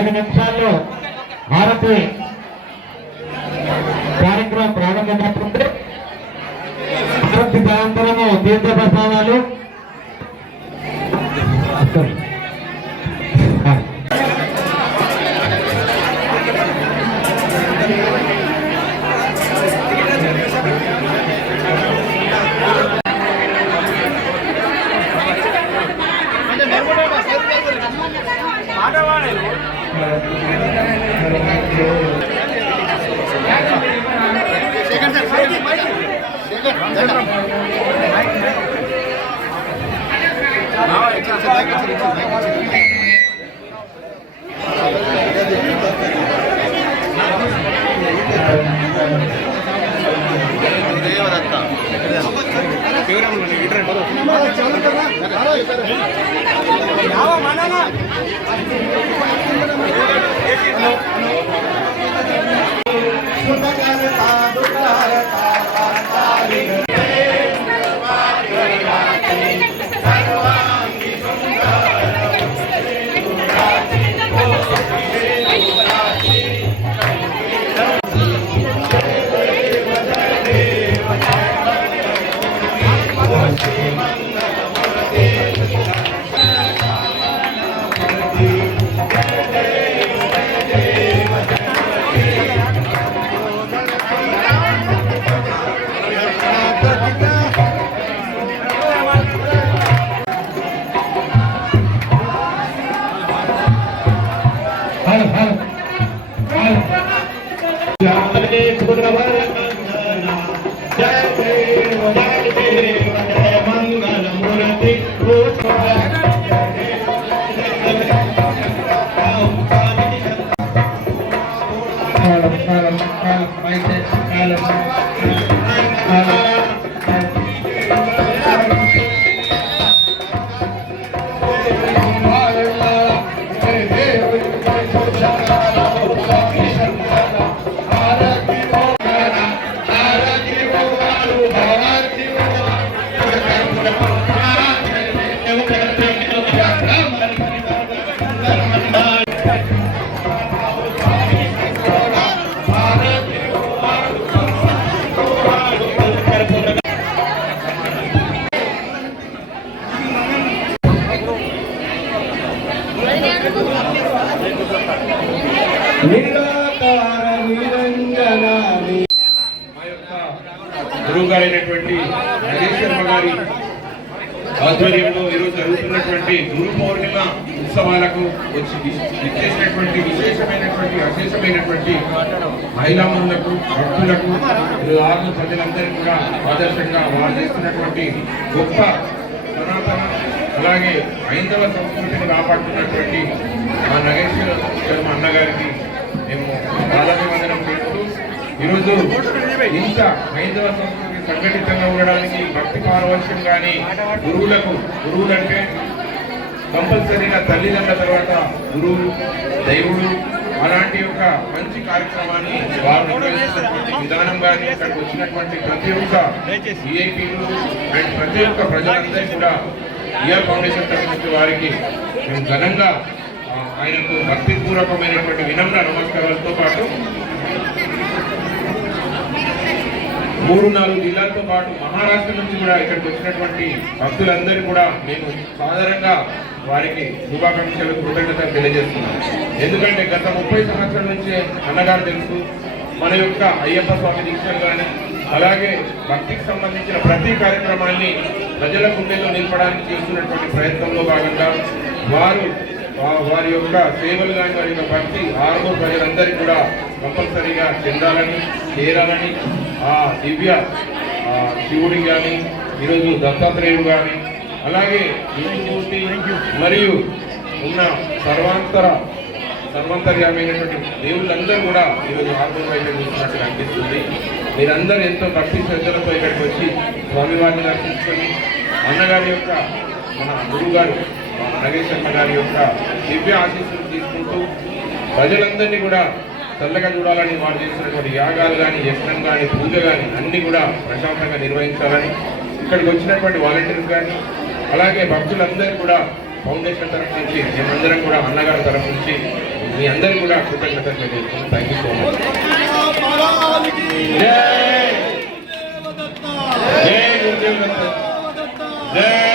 5 నిమిషాల్లో హారతి కార్యక్రమం ప్రారంభమైనప్పుడు హారతి సాయంత్రము తీర్థ ప్రసాదాలు గురువు గారైనటువంటి నరేష్ శర్మ గారి ఆధ్వర్యంలో ఈరోజు జరుగుతున్నటువంటి గురు పౌర్ణిమ ఉత్సవాలకు వచ్చి ఇచ్చేసినటువంటి విశేషమైనటువంటి అశేషమైనటువంటి మహిళామణులకు భక్తులకు ఆరు ప్రజలందరికీ కూడా ఆదర్శంగా వారు చేస్తున్నటువంటి గొప్ప సనాతన అలాగే హైందవ సంస్కృతిని కాపాడుతున్నటువంటి ఆ నరేష్ శర్మ అన్నగారికి మేము పాదాభివందనం చేస్తూ ఈరోజు ఇంత హైందవ సంస్కృతి సంఘటితంగా ఉండడానికి భక్తి పారవశ్యం కానీ గురువులంటే కంపల్సరీగా తల్లిదండ్రుల తర్వాత గురువు దైవుడు అలాంటి ఒక మంచి కార్యక్రమాన్ని వారు నిర్వహిస్తున్నటువంటి విధానం కానీ ఇక్కడికి వచ్చినటువంటి ప్రతి ఒక్క విఐపీలు అండ్ ప్రతి ఒక్క ప్రజలందరూ కూడా ఈఆర్ ఫౌండేషన్ తరఫు నుంచి వారికి మేము ఘనంగా ఆయనకు భక్తిపూర్వకమైనటువంటి వినమ్ర నమస్కారాలతో పాటు 3-4 జిల్లాలతో పాటు మహారాష్ట్ర నుంచి కూడా ఇక్కడికి వచ్చినటువంటి భక్తులందరూ కూడా మేము సాధారణంగా వారికి శుభాకాంక్షలు కృతజ్ఞతలు తెలియజేస్తున్నాం. ఎందుకంటే గత 30 సంవత్సరాల నుంచే అన్నగారు తెలుసు మన యొక్క అయ్యప్ప స్వామి దీక్షలు కానీ అలాగే భక్తికి సంబంధించిన ప్రతి కార్యక్రమాన్ని ప్రజల గుండెల్లో నిలపడానికి చేస్తున్నటువంటి ప్రయత్నంలో భాగంగా వారి యొక్క సేవలు కానీ వారి యొక్క భక్తి ఆర్మూర్ ప్రజలందరికీ కూడా కంపల్సరీగా చెందాలని చేరాలని ఆ దివ్య శివుడి కానీ ఈరోజు దత్తాత్రేయుడు కానీ అలాగే విష్ణుమూర్తి మరియు ఉన్న సర్వాంతర్యామైనటువంటి దేవుళ్ళందరూ కూడా ఈరోజు ఆర్మూర్ వైపు చూసినట్టుగా అనిపిస్తుంది. మీరందరూ ఎంతో భక్తి శ్రద్ధలతో ఇక్కడికి వచ్చి స్వామివారిని దర్శించుకొని అన్నగారి యొక్క మన గురువు గారు నరేష్ శర్మ గారి యొక్క దివ్య ఆశీస్సులు తీసుకుంటూ ప్రజలందరినీ కూడా చల్లగా చూడాలని వారు చేస్తున్నటువంటి యాగాలు కానీ యజ్ఞం కానీ పూజ కానీ అన్నీ కూడా ప్రశాంతంగా నిర్వహించాలని ఇక్కడికి వచ్చినటువంటి వాలంటీర్స్ కానీ అలాగే భక్తులందరూ కూడా ఫౌండేషన్ తరఫు నుంచి మేమందరం కూడా అన్నగారి తరఫు నుంచి మీ అందరికీ కూడా కృతజ్ఞతలు తెలియజేస్తున్నాను. Thank you so much. జై గురుదేవ్ దత్త. జై